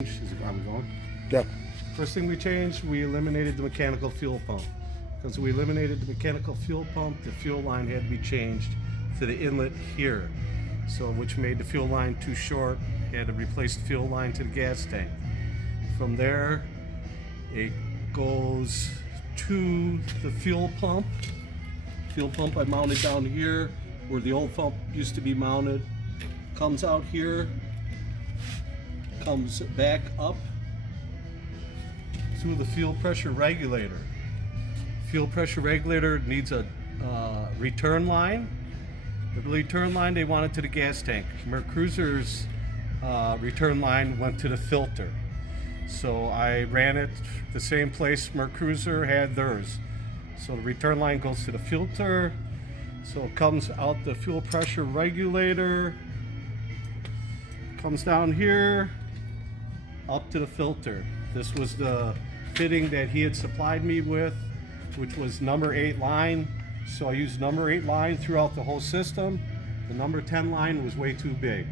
I'm going. Yeah. First thing we changed, we eliminated the mechanical fuel pump. Because we eliminated the mechanical fuel pump, the fuel line had to be changed to the inlet here. So, which made the fuel line too short, had to replace the fuel line to the gas tank. From there, it goes to the fuel pump. Fuel pump I mounted down here where the old pump used to be mounted. Comes out here, comes back up to the fuel pressure regulator. Fuel pressure regulator needs a return line. The return line they wanted to the gas tank. Mercruiser's return line went to the filter. So I ran it the same place Mercruiser had theirs. So the return line goes to the filter. So it comes out the fuel pressure regulator, comes down here, up to the filter. This was the fitting that he had supplied me with, which was number 8 line. So I used number 8 line throughout the whole system. The number 10 line was way too big.